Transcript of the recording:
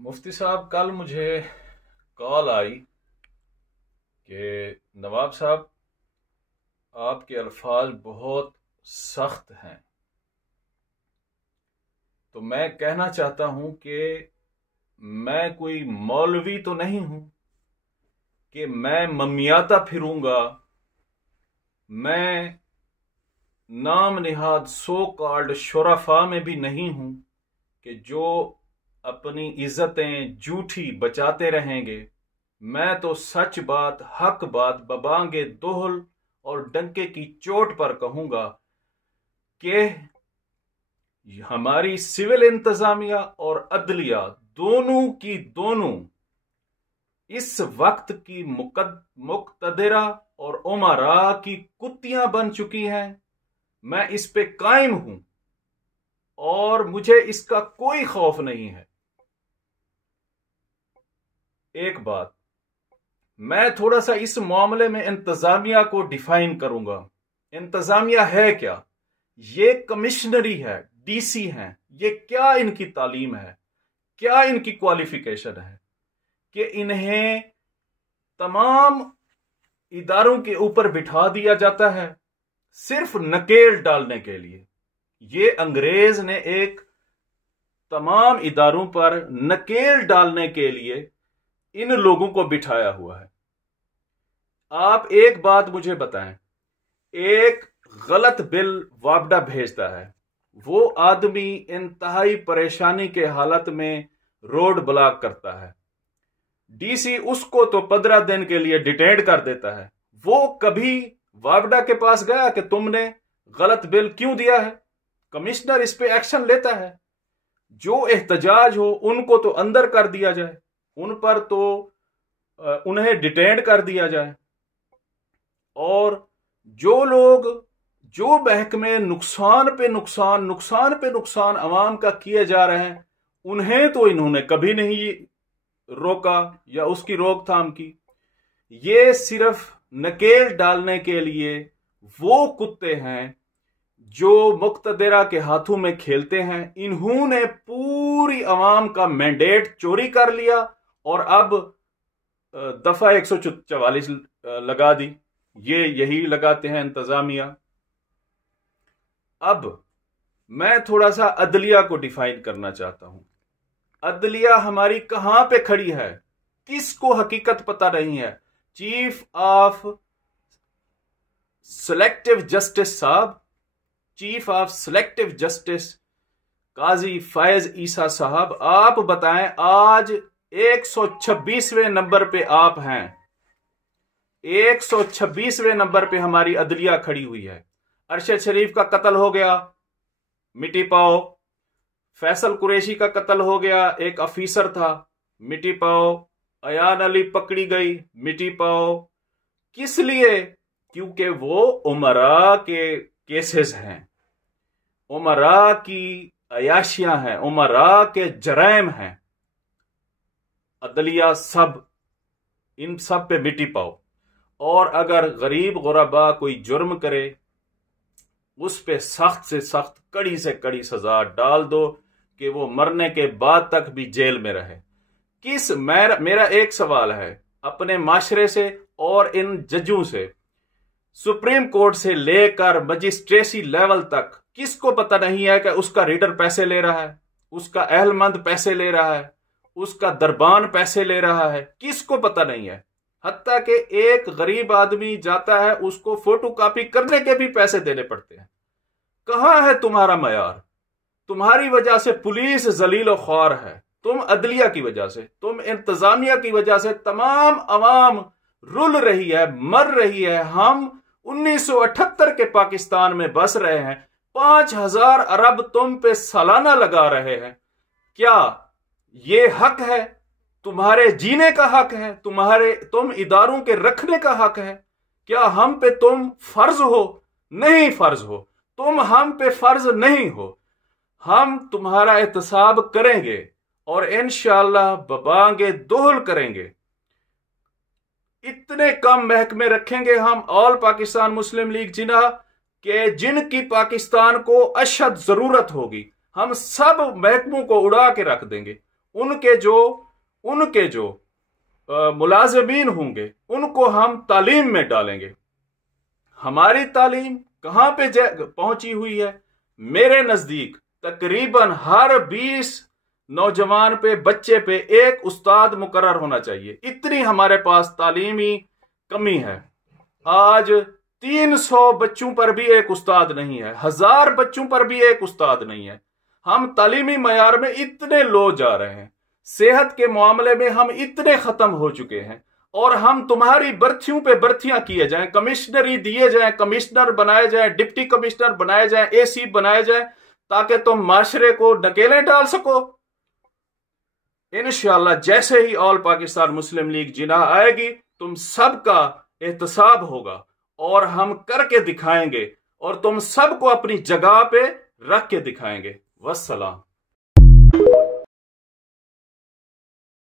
मुफ्ती साहब, कल मुझे कॉल आई कि नवाब साहब, आपके अल्फाज बहुत सख्त हैं। तो मैं कहना चाहता हूं कि मैं कोई मौलवी तो नहीं हूं कि मैं ममियाता फिरूंगा। मैं नाम निहाद सो कॉल्ड शुरफा में भी नहीं हूं कि जो अपनी इज्जतें झूठी बचाते रहेंगे। मैं तो सच बात, हक बात बबांगे दोहल और डंके की चोट पर कहूंगा कि हमारी सिविल इंतजामिया और अदलिया दोनों की दोनों इस वक्त की मुक्तदिरा और उमरा की कुत्तियां बन चुकी हैं। मैं इस पे कायम हूं और मुझे इसका कोई खौफ नहीं है। एक बात, मैं थोड़ा सा इस मामले में इंतजामिया को डिफाइन करूंगा। इंतजामिया है क्या? ये कमिश्नरी है, डीसी हैं। ये क्या इनकी तालीम है, क्या इनकी क्वालिफिकेशन है कि इन्हें तमाम इदारों के ऊपर बिठा दिया जाता है सिर्फ नकेल डालने के लिए। ये अंग्रेज ने एक तमाम इदारों पर नकेल डालने के लिए इन लोगों को बिठाया हुआ है। आप एक बात मुझे बताएं, एक गलत बिल वापडा भेजता है, वो आदमी इंतहाई परेशानी के हालत में रोड ब्लॉक करता है, डीसी उसको तो 15 दिन के लिए डिटेन कर देता है। वो कभी वापडा के पास गया कि तुमने गलत बिल क्यों दिया है? कमिश्नर इस पे एक्शन लेता है। जो एहतजाज हो उनको तो अंदर कर दिया जाए, उन पर तो उन्हें डिटेन कर दिया जाए, और जो लोग जो महकमे नुकसान पे नुकसान अवाम का किए जा रहे हैं, उन्हें तो इन्होंने कभी नहीं रोका या उसकी रोकथाम की। ये सिर्फ नकेल डालने के लिए वो कुत्ते हैं जो मुक्तदिरा के हाथों में खेलते हैं। इन्होंने पूरी अवाम का मैंडेट चोरी कर लिया और अब दफा 144 लगा दी। ये यही लगाते हैं इंतजामिया। अब मैं थोड़ा सा अदलिया को डिफाइन करना चाहता हूं। अदलिया हमारी कहां पे खड़ी है, किसको हकीकत पता नहीं है? चीफ ऑफ सेलेक्टिव जस्टिस साहब, चीफ ऑफ सेलेक्टिव जस्टिस काजी फैज ईसा साहब, आप बताएं, आज 126वें नंबर पे आप हैं। 126वें नंबर पे हमारी अदलिया खड़ी हुई है। अरशद शरीफ का कत्ल हो गया, मिटी पाओ। फैसल कुरैशी का कत्ल हो गया, एक अफीसर था, मिटी पाओ। अयान अली पकड़ी गई, मिटी पाओ। किस लिए? क्योंकि वो उमरा के केसेस हैं, उमरा की अयाशियां हैं, उमरा के जराइम हैं। अदलिया सब, इन सब पे मिटी पाओ। और अगर गरीब गुरबा कोई जुर्म करे, उस पे सख्त से सख्त, कड़ी से कड़ी सजा डाल दो कि वो मरने के बाद तक भी जेल में रहे। मेरा एक सवाल है अपने माशरे से और इन जजों से, सुप्रीम कोर्ट से लेकर मजिस्ट्रेसी लेवल तक, किसको पता नहीं है कि उसका रीडर पैसे ले रहा है, उसका अहलमंद पैसे ले रहा है, उसका दरबान पैसे ले रहा है? किसको पता नहीं है? हत्ता कि एक गरीब आदमी जाता है, उसको फोटो कॉपी करने के भी पैसे देने पड़ते हैं। कहां है तुम्हारा मयार? तुम्हारी वजह से पुलिस जलील ख्वार है, तुम अदलिया की वजह से, तुम इंतजामिया की वजह से तमाम अवाम रुल रही है, मर रही है। हम 1978 के पाकिस्तान में बस रहे हैं, 5000 अरब तुम पे सालाना लगा रहे हैं। क्या ये हक है? तुम्हारे जीने का हक है, तुम इदारों के रखने का हक है? क्या हम पे तुम फर्ज हो? नहीं फर्ज हो, तुम हम पे फर्ज नहीं हो। हम तुम्हारा एहतसाब करेंगे और इंशाअल्लाह बबांगे दोहल करेंगे। इतने कम महकमे रखेंगे हम, ऑल पाकिस्तान मुस्लिम लीग जिन्ना के, जिनकी पाकिस्तान को अशद जरूरत होगी, हम सब महकमों को उड़ा के रख देंगे। उनके जो मुलाजमीन होंगे उनको हम तालीम में डालेंगे। हमारी तालीम कहां पे पहुंची हुई है? मेरे नजदीक तकरीबन हर 20 नौजवान पे, बच्चे पे एक उस्ताद मुकर्रर होना चाहिए। इतनी हमारे पास तालीमी कमी है। आज 300 बच्चों पर भी एक उस्ताद नहीं है, 1000 बच्चों पर भी एक उस्ताद नहीं है। हम तालीमी मयार में इतने लो जा रहे हैं, सेहत के मामले में हम इतने खत्म हो चुके हैं। और हम तुम्हारी बर्थियों पे बर्थियां किए जाएं, कमिश्नरी दिए जाएं, कमिश्नर बनाए जाएं, डिप्टी कमिश्नर बनाए जाएं, एसी बनाए जाएं, ताकि तुम माशरे को नकेलें डाल सको। इंशाअल्लाह जैसे ही ऑल पाकिस्तान मुस्लिम लीग जिना आएगी, तुम सबका एहतसाब होगा और हम करके दिखाएंगे और तुम सबको अपनी जगह पे रख के दिखाएंगे। वस्सलाम।